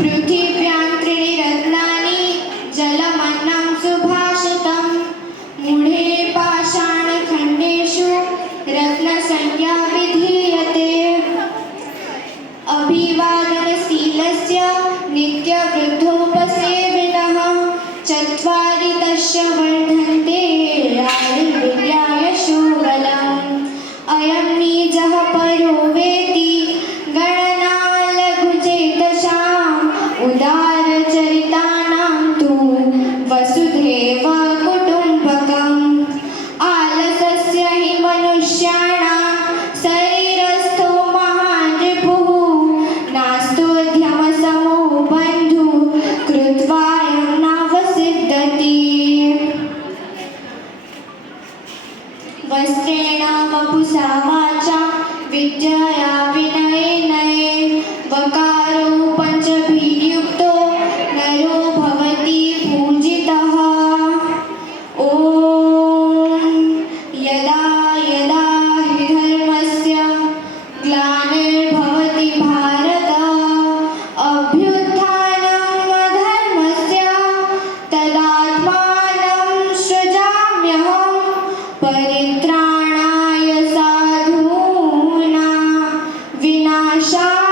पृथिव्यां त्रिनिरत्नानि जलमन्नं सुभाषितं। मूढे पाषाणखण्डेषु रत्नसंज्ञा विधीयते। अभिवादनशीलस्य नित्यवृद्धोपसेविनः चत्वारि दश वस्त्रेण वपुषा वाचा विद्यया विनयेनये वकारो पञ्चभिर्युक्तो 莎